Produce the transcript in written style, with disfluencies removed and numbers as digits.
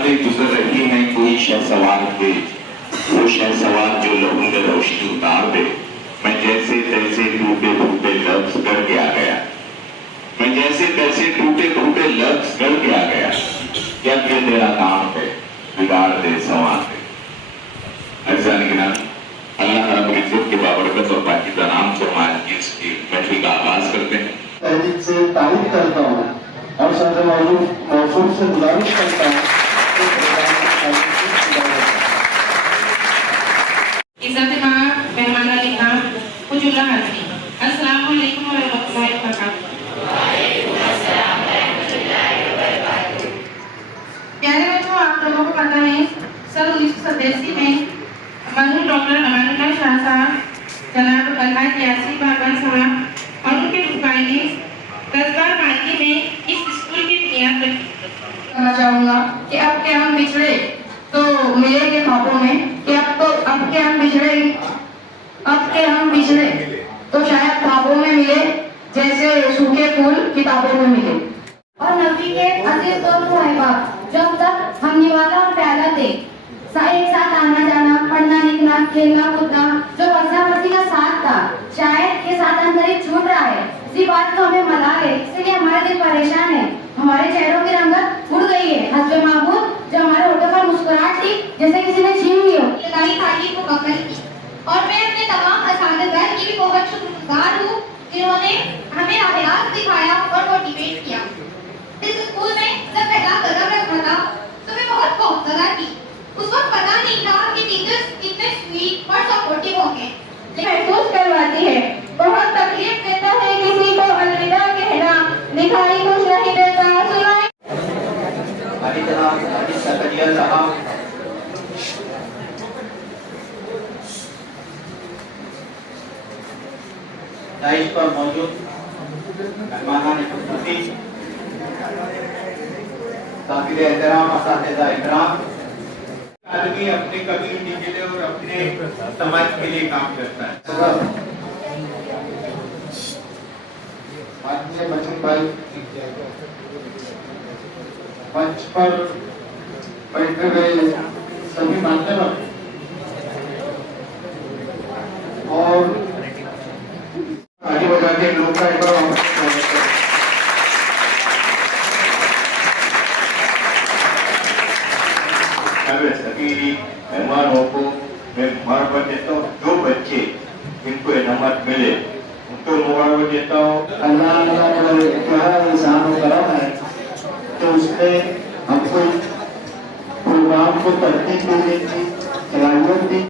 रातें गुजर रही हैं कोई शहसवार पे, वो शहसवार जो लहू में रोशनी उतार दे। मैं जैसे तैसे टूटे फूटे लफ्ज करके आ गया, मैं जैसे तैसे टूटे फूटे लफ्ज करके आ गया। जब ये तेरा काम है बिगाड़ दे संवार दे। अज़ान के नाम अल्लाह रब्बुल इज्जत के बाबरकत और पाकीज़ा नाम से हम आज की इसकी महफिल का आगाज करते हैं। तहरीक से तारीफ करता हूँ और साथ मौसूल से गुजारिश करता हूँ। इज़्ज़त मेहमान अली खान हुजुल्ला हाज़री, अस्सलामु अलैकुम व रहमतुल्लाहि व बरकातहू। प्यारे बच्चों, आप लोगों को पता है सन 1987 में मरहूम डॉक्टर अमानुल्लाह शाह साहब, जनाब अलहाज यासीन बाबा साहब और उनके नुमाइंदे दरबार मार्की में इस स्कूल की बुनियाद रखी। कहना चाहूँगा कि अब के हम बिछड़े तो मिलेंगे ख्वाबों में, कि अब के हम बिछड़े तो शायद ख्वाबों में मिले, जैसे सूखे फूल किताबों में मिले। और नबी के अजीज दोस्त अहबाब जब तक हम निवाला और प्याला थे, एक साथ आना जाना, पढ़ना लिखना, खेलना कूदना, जो हंसना मस्ती का साथ था, शायद ये साथ हम करीब छूट रहा है। इसी बात को हमें मना है, इसलिए हमारे दिल परेशान है। हमारे चेहरों की रंगत उड़ गई है। हस्बे महबूब जो हमारे होठों पर मुस्कुराहट थी जैसे किसी ने छीन ली हो। लगाई तारीफ को कबल की। और मैं अपने तमाम असातिज़ा की भी बहुत शुक्रगुजार हूँ जिन्होंने हमें राह दिखाया और मोटिवेट किया। इस स्कूल में जब पहला कदम रखा था तो मैं बहुत खौफजदा थी। उस वक्त पता नहीं था कि टीचर्स कितने स्वीट और सपोर्टिव होंगे। महसूस करवाती है, बहुत तकलीफ देता है किसी को अलविदा कहना, दिखाई कुछ नहीं देता, सुनाई। अली जनाब अली सकरिया साहब, दाइश पर मौजूद मेहमानान खुसूसी, काबिल एहतराम असातिज़ा इकराम। आदमी अपने कम्युनिटी के लिए और अपने समाज के लिए काम करता है। आदरणीय बच्चन भाई, मंच पर बैठे हुए सभी मान्यवर और आगे बढ़ाते लोग का एक बार सभी मेहमानों को मैं मुबारक देता हूँ। जो बच्चे जिनको इनामत मिले उनको मुबारक देता हूँ। अल्लाह का इंसान करम है तो उसमें हमको प्रोग्राम को तरतीब देने की